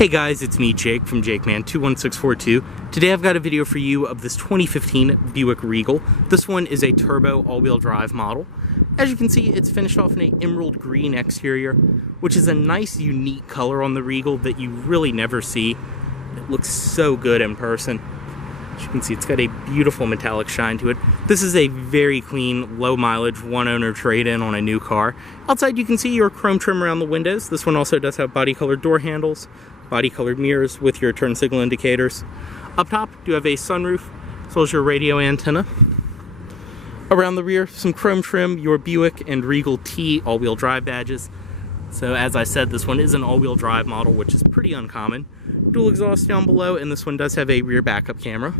Hey guys, it's me Jake from JakeMan21642. Today I've got a video for you of this 2015 Buick Regal. This one is a turbo all-wheel drive model. As you can see, it's finished off in an emerald green exterior, which is a nice unique color on the Regal that you really never see. It looks so good in person. As you can see, it's got a beautiful metallic shine to it. This is a very clean, low mileage, one owner trade-in on a new car. Outside you can see your chrome trim around the windows. This one also does have body colored door handles, body colored mirrors with your turn signal indicators. Up top, you have a sunroof, as well as your radio antenna. Around the rear, some chrome trim, your Buick and Regal T all-wheel drive badges. So as I said, this one is an all-wheel drive model, which is pretty uncommon. Dual exhaust down below, and this one does have a rear backup camera.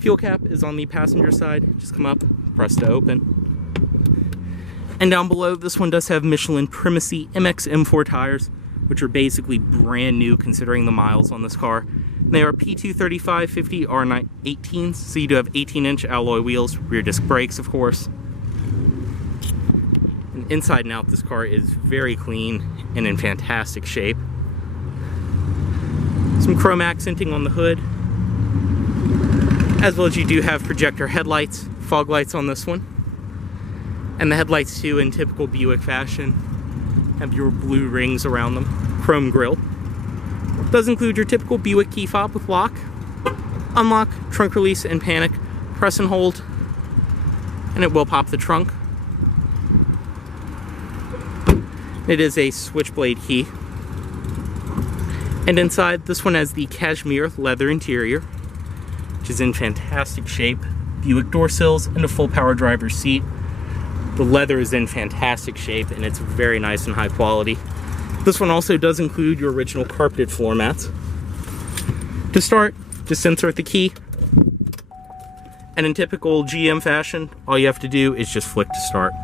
Fuel cap is on the passenger side. Just come up, press to open. And down below, this one does have Michelin Primacy MX M4 tires, which are basically brand new considering the miles on this car. They are P235/50 R18s, so you do have 18-inch alloy wheels, rear disc brakes, of course. And inside and out, this car is very clean and in fantastic shape. Some chrome accenting on the hood, as well as you do have projector headlights, fog lights on this one. And the headlights too, in typical Buick fashion, have your blue rings around them, chrome grille. Does include your typical Buick key fob with lock, unlock, trunk release, and panic. Press and hold, and it will pop the trunk. It is a switchblade key. And inside, this one has the cashmere leather interior, which is in fantastic shape. Buick door sills and a full power driver's seat. The leather is in fantastic shape and it's very nice and high quality. This one also does include your original carpeted floor mats. To start, just insert the key. And in typical GM fashion, all you have to do is just flick to start.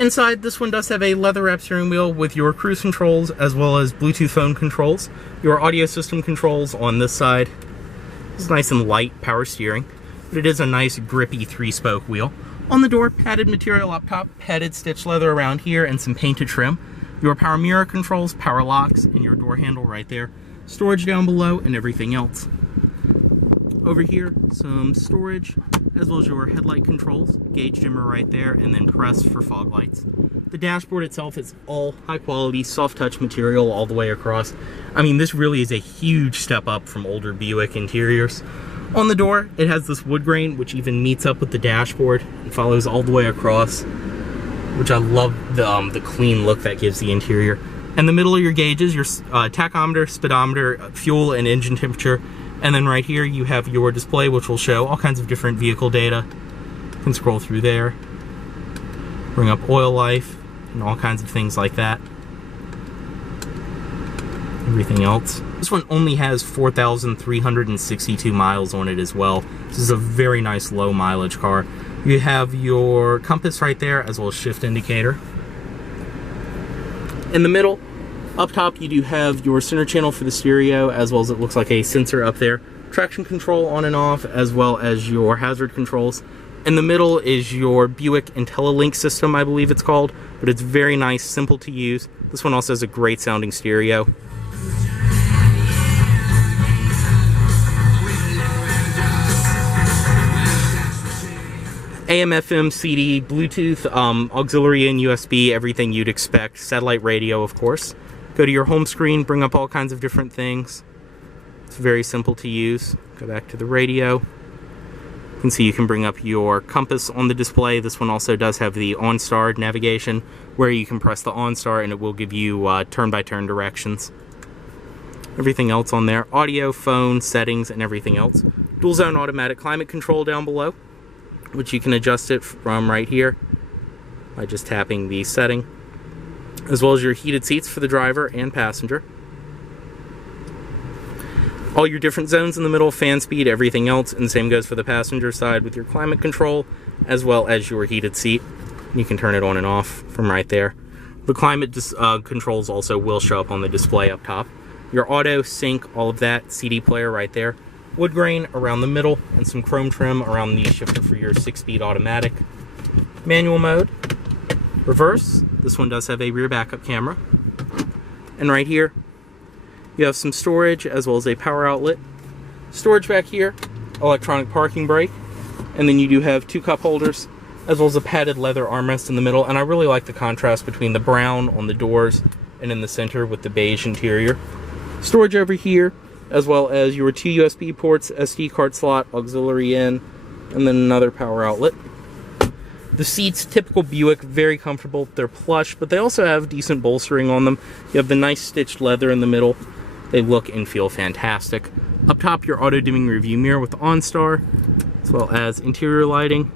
Inside, this one does have a leather-wrapped steering wheel with your cruise controls as well as Bluetooth phone controls. Your audio system controls on this side. It's nice and light power steering, but it is a nice grippy 3-spoke wheel. On the door, padded material up top, padded stitched leather around here, and some painted trim. Your power mirror controls, power locks, and your door handle right there. Storage down below and everything else. Over here, some storage, as well as your headlight controls, gauge dimmer right there, and then press for fog lights. The dashboard itself is all high quality, soft touch material all the way across. I mean, this really is a huge step up from older Buick interiors. On the door, it has this wood grain, which even meets up with the dashboard and follows all the way across, which I love the clean look that gives the interior. In the middle of your gauges, your tachometer, speedometer, fuel, and engine temperature. And then right here you have your display, which will show all kinds of different vehicle data. You can scroll through there, bring up oil life, and all kinds of things like that. Everything else. This one only has 4,362 miles on it as well. This is a very nice low mileage car. You have your compass right there, as well as shift indicator. In the middle, up top, you do have your center channel for the stereo, as well as it looks like a sensor up there. Traction control on and off, as well as your hazard controls. In the middle is your Buick IntelliLink system, I believe it's called, but it's very nice, simple to use. This one also has a great sounding stereo. AM, FM, CD, Bluetooth, auxiliary in USB, everything you'd expect. Satellite radio, of course. Go to your home screen, bring up all kinds of different things. It's very simple to use. Go back to the radio. You can see you can bring up your compass on the display. This one also does have the OnStar navigation, where you can press the OnStar and it will give you turn-by-turn directions. Everything else on there, audio, phone, settings, and everything else. Dual zone automatic climate control down below, which you can adjust it from right here by just tapping the setting, as well as your heated seats for the driver and passenger. All your different zones in the middle, fan speed, everything else, and the same goes for the passenger side with your climate control, as well as your heated seat. You can turn it on and off from right there. The climate controls also will show up on the display up top. Your auto, sync, all of that, CD player right there. wood grain around the middle, and some chrome trim around the shifter for your 6-speed automatic. Manual mode. Reverse. This one does have a rear backup camera. And right here, you have some storage as well as a power outlet. Storage back here, electronic parking brake, and then you do have 2 cup holders as well as a padded leather armrest in the middle. And I really like the contrast between the brown on the doors and in the center with the beige interior. Storage over here, as well as your 2 USB ports, SD card slot, auxiliary in, and then another power outlet. The seats, typical Buick, very comfortable. They're plush, but they also have decent bolstering on them. You have the nice stitched leather in the middle. They look and feel fantastic. Up top, your auto-dimming review mirror with OnStar, as well as interior lighting.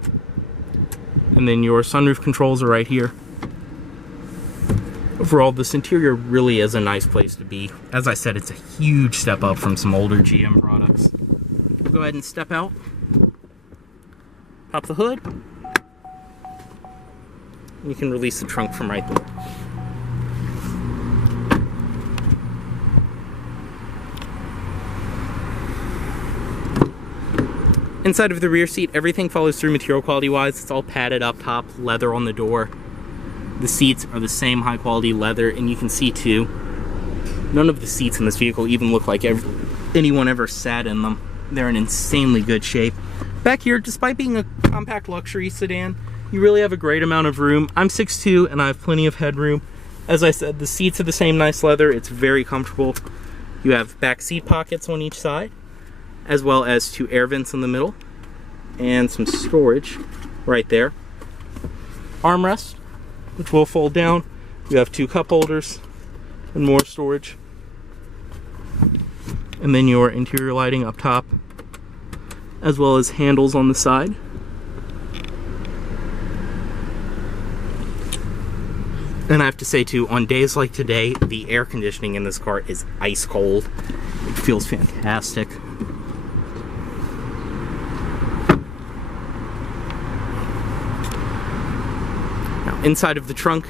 And then your sunroof controls are right here. Overall, this interior really is a nice place to be. As I said, it's a huge step up from some older GM products. We'll go ahead and step out. Pop the hood. And you can release the trunk from right there. Inside of the rear seat, everything follows through material quality wise. It's all padded up top, leather on the door. The seats are the same high quality leather, and you can see too, none of the seats in this vehicle even look like anyone ever sat in them. They're in insanely good shape. Back here, despite being a compact luxury sedan, you really have a great amount of room. I'm 6'2", and I have plenty of headroom. As I said, the seats are the same nice leather. It's very comfortable. You have back seat pockets on each side, as well as 2 air vents in the middle, and some storage right there. Armrest, which will fold down. You have 2 cup holders and more storage. And then your interior lighting up top, as well as handles on the side. And I have to say too, on days like today, the air conditioning in this car is ice cold. It feels fantastic. Inside of the trunk,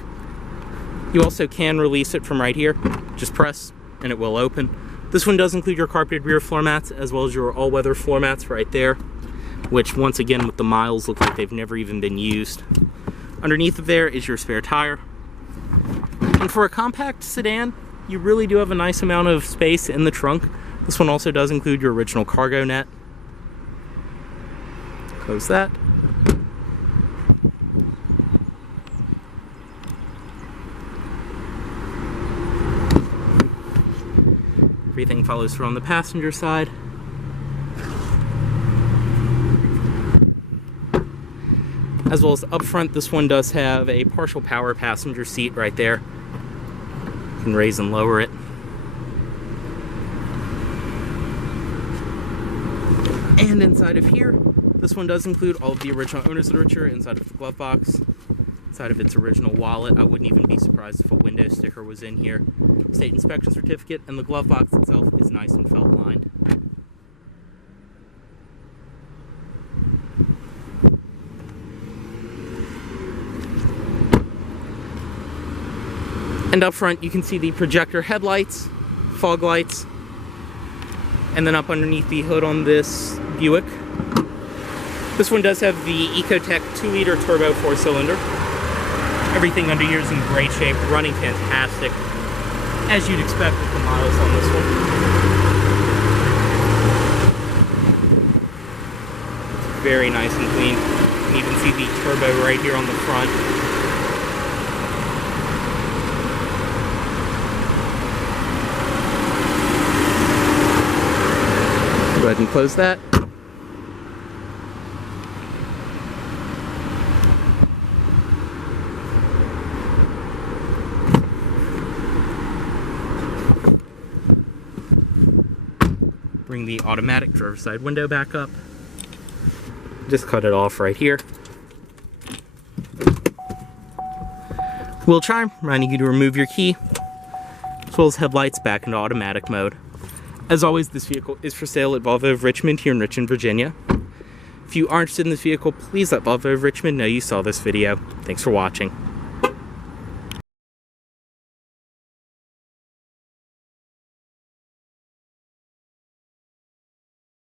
you also can release it from right here. Just press and it will open. This one does include your carpeted rear floor mats as well as your all-weather floor mats right there, which once again with the miles look like they've never even been used. Underneath of there is your spare tire. And for a compact sedan, you really do have a nice amount of space in the trunk. This one also does include your original cargo net. Close that. Everything follows through on the passenger side. As well as up front, this one does have a partial power passenger seat right there. You can raise and lower it. And inside of here, this one does include all of the original owner's literature inside of the glove box. Inside of its original wallet. I wouldn't even be surprised if a window sticker was in here. State inspection certificate, and the glove box itself is nice and felt lined. And up front, you can see the projector headlights, fog lights, and then up underneath the hood on this Buick. This one does have the Ecotec 2-liter turbo 4-cylinder. Everything under here is in great shape, running fantastic, as you'd expect with the miles on this one. It's very nice and clean. You can even see the turbo right here on the front. Go ahead and close that. Bring the automatic driver's side window back up. Just cut it off right here. Wheel chime, reminding you to remove your key, as well as headlights back into automatic mode. As always, this vehicle is for sale at Volvo of Richmond here in Richmond, Virginia. If you are interested in this vehicle, please let Volvo of Richmond know you saw this video. Thanks for watching.